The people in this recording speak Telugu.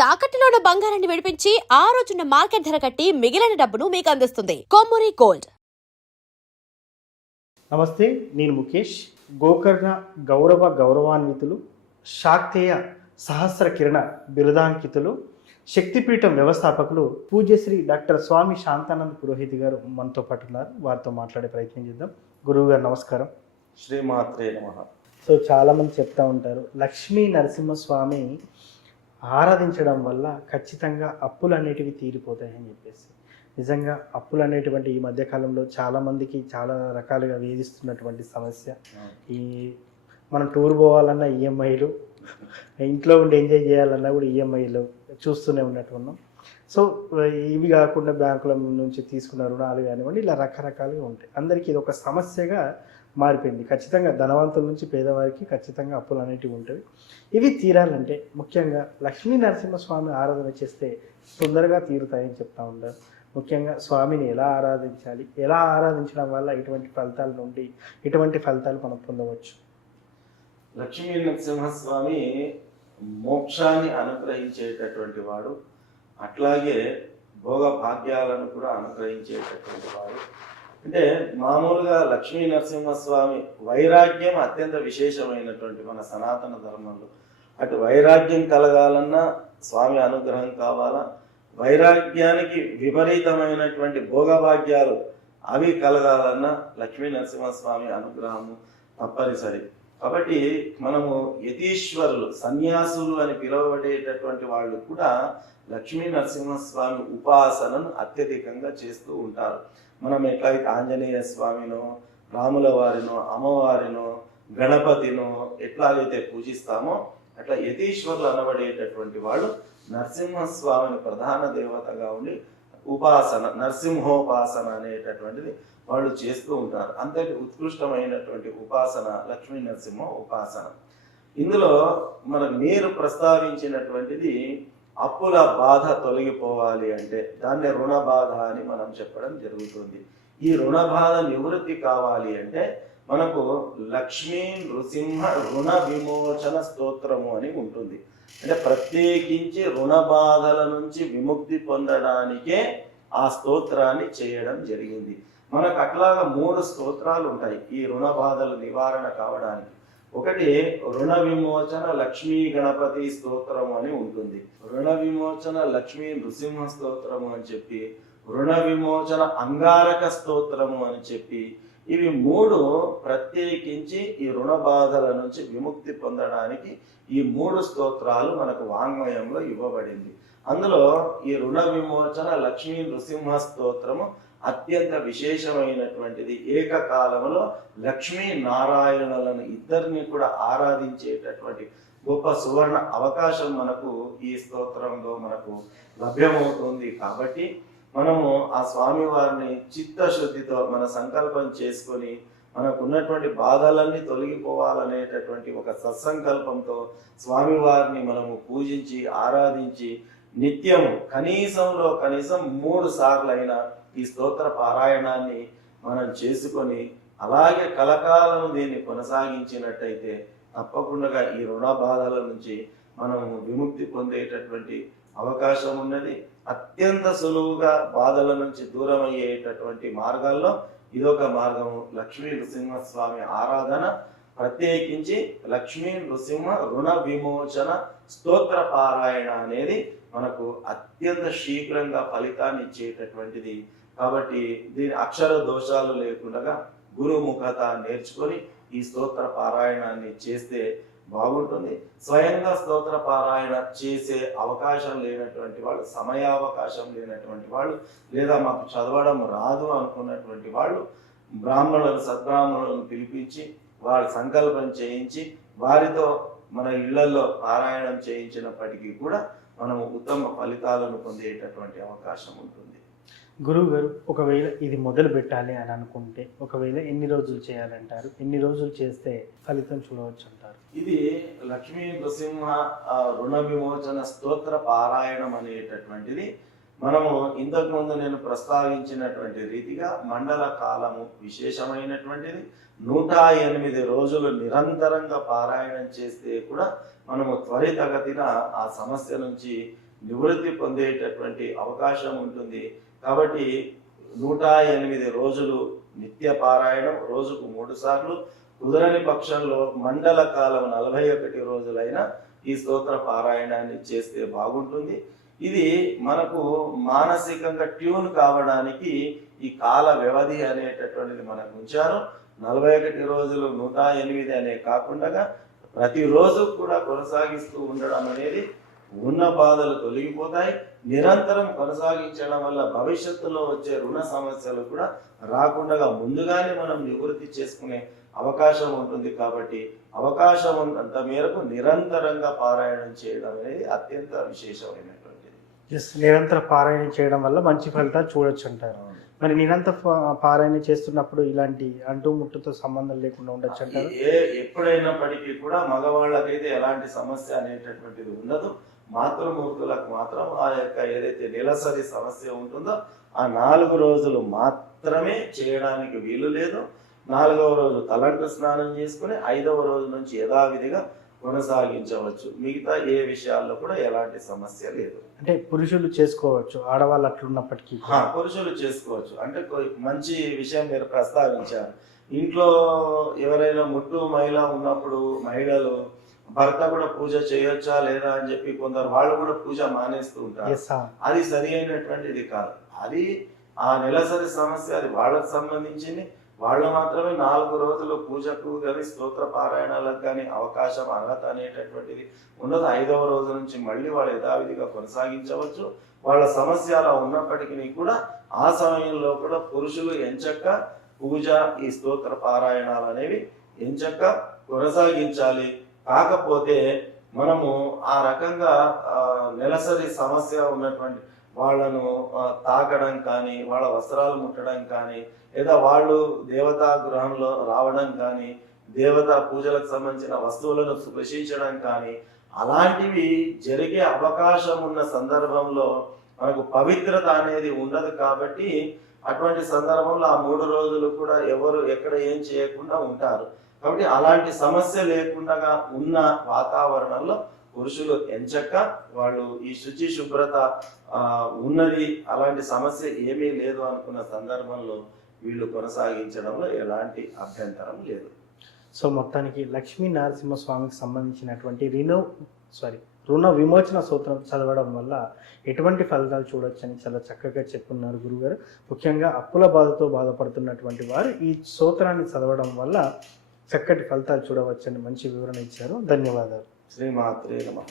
తాకట్టులో ఉన్న బంగారాన్ని విడిపించి ఆ రోజున్న మార్కెట్ ధర కట్టి మిగిలిన డబ్బును మీకు అందిస్తుంది కొమ్మూరి గోల్డ్. నమస్తే, నేను ముఖేష్. గోకర్ణ గౌరవాన్వితులు, శాక్తేయ సహస్ర కిరణ బిరుదాంకితులు, శక్తిపీఠం వ్యవస్థాపకులు పూజ్యశ్రీ డాక్టర్ స్వామి శాంతానంద్ పురోహిత్ గారు మనతో పాటు ఉన్నారు. వారితో మాట్లాడే ప్రయత్నం చేద్దాం. గురువు గారు నమస్కారం. శ్రీమాత్రే నమః. సో చాలామంది చెప్తా ఉంటారు, లక్ష్మీ నరసింహస్వామి ఆరాధించడం వల్ల ఖచ్చితంగా అప్పులు అనేటివి తీరిపోతాయని చెప్పేసి. నిజంగా అప్పులు అనేటువంటి ఈ మధ్యకాలంలో చాలామందికి చాలా రకాలుగా వేధిస్తున్నటువంటి సమస్య. ఈ మనం టూర్ పోవాలన్నా ఈఎంఐలు, ఇంట్లో ఉండి ఎంజాయ్ చేయాలన్నా కూడా ఈఎంఐలు చూస్తూనే ఉన్నట్టున్నాం. సో ఇవి కాకుండా బ్యాంకుల నుంచి తీసుకున్న రుణాలు కానివ్వండి, ఇలా రకరకాలుగా ఉంటాయి. అందరికీ ఇది ఒక సమస్యగా మారిపోయింది. ఖచ్చితంగా ధనవంతుల నుంచి పేదవారికి ఖచ్చితంగా అప్పులు అనేటివి ఉంటాయి. ఇవి తీరాలంటే ముఖ్యంగా లక్ష్మీ నరసింహస్వామి ఆరాధన చేస్తే తొందరగా తీరుతాయని చెప్తా ఉంటారు. ముఖ్యంగా స్వామిని ఎలా ఆరాధించాలి, ఎలా ఆరాధించడం వల్ల ఇటువంటి ఫలితాల నుండి ఇటువంటి ఫలితాలు మనం పొందవచ్చు? లక్ష్మీ నరసింహస్వామి మోక్షాన్ని అనుగ్రహించేటటువంటి వాడు, అట్లాగే భోగ భాగ్యాలను కూడా అనుగ్రహించేటటువంటి వాడు. అంటే మామూలుగా లక్ష్మీ నరసింహస్వామి వైరాగ్యం అత్యంత విశేషమైనటువంటి మన సనాతన ధర్మంలో. అటు వైరాగ్యం కలగాలన్నా స్వామి అనుగ్రహం కావాలా, వైరాగ్యానికి విపరీతమైనటువంటి భోగభాగ్యాలు అవి కలగాలన్నా లక్ష్మీ నరసింహస్వామి అనుగ్రహము తప్పనిసరి. కాబట్టి మనము యతీశ్వరులు, సన్యాసులు అని పిలువబడేటటువంటి వాళ్ళు కూడా లక్ష్మీ నరసింహస్వామి ఉపాసనను అత్యధికంగా చేస్తూ ఉంటారు. మనం ఎట్లయితే ఆంజనేయ స్వామినో, రాముల వారినో, అమ్మవారినో, గణపతినో ఎట్లాగైతే పూజిస్తామో అట్లా యతీశ్వరులు అనబడేటటువంటి వాళ్ళు నరసింహస్వామిని ప్రధాన దేవతగా ఉండి ఉపాసన, నరసింహోపాసన అనేటటువంటిది వాళ్ళు చేస్తూ ఉంటారు. అంతటి ఉత్కృష్టమైనటువంటి ఉపాసన లక్ష్మీ నరసింహ ఉపాసన. ఇందులో మీరు ప్రస్తావించినటువంటిది అప్పుల బాధ తొలగిపోవాలి అంటే దాన్ని రుణ బాధ అని మనం చెప్పడం జరుగుతుంది. ఈ రుణ బాధ నివృత్తి కావాలి అంటే మనకు లక్ష్మీ నృసింహ రుణ విమోచన స్తోత్రము అని ఉంటుంది. అంటే ప్రత్యేకించి రుణ బాధల నుంచి విముక్తి పొందడానికే ఆ స్తోత్రాన్ని చేయడం జరిగింది. మనకు అట్లాగా 3 స్తోత్రాలు ఉంటాయి ఈ రుణ బాధల నివారణ కావడానికి. ఒకటి రుణ విమోచన లక్ష్మీ గణపతి స్తోత్రము అని ఉంటుంది, రుణ విమోచన లక్ష్మీ నృసింహ స్తోత్రము అని చెప్పి, రుణ విమోచన అంగారక స్తోత్రము అని చెప్పి, ఇవి 3 ప్రత్యేకించి ఈ రుణ బాధల నుంచి విముక్తి పొందడానికి ఈ 3 స్తోత్రాలు మనకు వాంగ్మయంలో ఇవ్వబడింది. అందులో ఈ రుణ విమోచన లక్ష్మీ నృసింహ స్తోత్రము అత్యంత విశేషమైనటువంటిది. ఏకకాలంలో లక్ష్మీ నారాయణులను ఇద్దరిని కూడా ఆరాధించేటటువంటి గొప్ప సువర్ణ అవకాశం మనకు ఈ స్తోత్రంలో మనకు లభ్యమవుతుంది. కాబట్టి మనము ఆ స్వామి వారిని చిత్తశుద్ధితో మన సంకల్పం చేసుకొని మనకు ఉన్నటువంటి బాధలన్నీ తొలగిపోవాలనేటటువంటి ఒక సత్సంకల్పంతో స్వామివారిని మనము పూజించి ఆరాధించి నిత్యము కనీసం 3 సార్లు అయినా ఈ స్తోత్ర పారాయణాన్ని మనం చేసుకొని అలాగే కలకాలం దీన్ని కొనసాగించినట్టయితే తప్పకుండా ఈ రుణ బాధల నుంచి మనం విముక్తి పొందేటటువంటి అవకాశం ఉన్నది. అత్యంత సులువుగా బాధల నుంచి దూరం అయ్యేటటువంటి మార్గాల్లో ఇదొక మార్గము. లక్ష్మీ నృసింహస్వామి ఆరాధన, ప్రత్యేకించి లక్ష్మీ నృసింహ రుణ విమోచన స్తోత్ర పారాయణ అనేది మనకు అత్యంత శీఘ్రంగా ఫలితాన్ని ఇచ్చేటటువంటిది. కాబట్టి దీని అక్షర దోషాలు లేకుండా గురుముఖత నేర్చుకొని ఈ స్తోత్ర పారాయణాన్ని చేస్తే బాగుంటుంది. స్వయంగా స్తోత్ర పారాయణ చేసే అవకాశం లేనటువంటి వాళ్ళు, సమయావకాశం లేనటువంటి వాళ్ళు, లేదా మాకు చదవడం రాదు అనుకున్నటువంటి వాళ్ళు సద్బ్రాహ్మణులను పిలిపించి వారి సంకల్పం చేయించి వారితో మన ఇళ్లలో పారాయణం చేయించినప్పటికీ కూడా మనము ఉత్తమ ఫలితాలను పొందేటటువంటి అవకాశం ఉంటుంది. గురువు గారు, ఒకవేళ ఇది మొదలు పెట్టాలి అని అనుకుంటే ఒకవేళ ఎన్ని రోజులు చేయాలంటారు? ఎన్ని రోజులు చేస్తే ఫలితం చూడవచ్చు అంటారు? ఇది లక్ష్మీ నృసింహ రుణ విమోచన స్తోత్ర పారాయణం అనేటటువంటిది మనము ఇంతకు ముందు నేను ప్రస్తావించినటువంటి రీతిగా మండల కాలము విశేషమైనటువంటిది. 108 రోజులు నిరంతరంగా పారాయణం చేస్తే కూడా మనము త్వరితగతిన ఆ సమస్య నుంచి నివృత్తి పొందేటటువంటి అవకాశం ఉంటుంది. కాబట్టి 108 రోజులు నిత్య పారాయణం, రోజుకు 3 సార్లు, కుదరని పక్షంలో మండల కాలం 41 రోజులైనా ఈ స్తోత్ర పారాయణాన్ని చేస్తే బాగుంటుంది. ఇది మనకు మానసికంగా ట్యూన్ కావడానికి ఈ కాల వ్యవధి అనేటటువంటిది మనకు ఉంచారు. 41 రోజులు 108 అనే కాకుండా ప్రతిరోజు కూడా కొనసాగిస్తూ ఉండడం అనేది ఉన్న బాధలు తొలగిపోతాయి. నిరంతరం కొనసాగించడం వల్ల భవిష్యత్తులో వచ్చే రుణ సమస్యలు కూడా రాకుండా ముందుగానే మనం నివృత్తి చేసుకునే అవకాశం ఉంటుంది. కాబట్టి అవకాశం ఉన్నంత మేరకు నిరంతరంగా పారాయణం చేయడం అనేది అత్యంత విశేషమైనటువంటిది. నిరంతర పారాయణ చేయడం వల్ల మంచి ఫలితాలు చూడొచ్చు అంటారు. మరి నిరంతర పారాయణ చేస్తున్నప్పుడు ఇలాంటి అంటూ ముట్టుతో సంబంధం లేకుండా ఉండొచ్చు అంటారు. ఎప్పుడైనప్పటికీ కూడా మగవాళ్ళకైతే ఎలాంటి సమస్య అనేటటువంటిది ఉండదు. మాతృమూర్తులకు మాత్రం ఆ యొక్క ఏదైతే నెలసరి సమస్య ఉంటుందో ఆ 4 రోజులు మాత్రమే చేయడానికి వీలు లేదు. 4వ రోజు తలంటు స్నానం చేసుకుని 5వ రోజు నుంచి యథావిధిగా కొనసాగించవచ్చు. మిగతా ఏ విషయాల్లో కూడా ఎలాంటి సమస్య లేదు. అంటే పురుషులు చేసుకోవచ్చు, ఆడవాళ్ళు అట్లున్నప్పటికీ పురుషులు చేసుకోవచ్చు. అంటే మంచి విషయం మీరు ప్రస్తావించారు. ఇంట్లో ఎవరైనా ముట్టు మహిళ ఉన్నప్పుడు మహిళలు భర్త కూడా పూజ చేయొచ్చా లేదా అని చెప్పి కొందరు వాళ్ళు కూడా పూజ మానేస్తూ ఉంటారు. అది సరి అయినటువంటిది కాదు. అది ఆ నెలసరి సమస్య, అది వాళ్ళకు సంబంధించింది. వాళ్ళు మాత్రమే 4 రోజులు పూజకు కానీ స్తోత్ర పారాయణాలకు కానీ అవకాశం, అర్హత అనేటటువంటిది ఉండదు. 5వ రోజు నుంచి మళ్ళీ వాళ్ళు యథావిధిగా కొనసాగించవచ్చు. వాళ్ళ సమస్య అలా ఉన్నప్పటికీ కూడా ఆ సమయంలో కూడా పురుషులు ఎంచక్క పూజ, ఈ స్తోత్ర పారాయణాలు అనేవి ఎంచక్క కొనసాగించాలి. కాకపోతే మనము ఆ రకంగా నెలసరి సమస్య ఉన్నటువంటి వాళ్ళను తాకడం కానీ, వాళ్ళ వస్త్రాలు ముట్టడం కానీ, లేదా వాళ్ళు దేవతా గృహంలో రావడం కానీ, దేవతా పూజలకు సంబంధించిన వస్తువులను స్పృశించడం కానీ, అలాంటివి జరిగే అవకాశం ఉన్న సందర్భంలో మనకు పవిత్రత అనేది ఉండదు. కాబట్టి అటువంటి సందర్భంలో ఆ 3 రోజులు కూడా ఎవరు ఎక్కడ ఏం చేయకుండా ఉంటారు. కాబట్టి అలాంటి సమస్య లేకుండా ఉన్న వాతావరణంలో పురుషులు ఎంచక్క వాళ్ళు ఈ శుచి శుభ్రత ఉన్నది, అలాంటి సమస్య ఏమీ లేదు అనుకున్న సందర్భంలో వీళ్ళు కొనసాగించడంలో ఎలాంటి అభ్యంతరం లేదు. సో మొత్తానికి లక్ష్మీ నరసింహస్వామికి సంబంధించినటువంటి రుణ విమోచన సూత్రం చదవడం వల్ల ఎటువంటి ఫలితాలు చూడొచ్చని చాలా చక్కగా చెప్పున్నారు గురుగారు. ముఖ్యంగా అప్పుల బాధతో బాధపడుతున్నటువంటి వారు ఈ సూత్రాన్ని చదవడం వల్ల చక్కటి ఫలితాలు చూడవచ్చని మంచి వివరణ ఇచ్చారు. ధన్యవాదాలు. శ్రీమాత్రే నమః.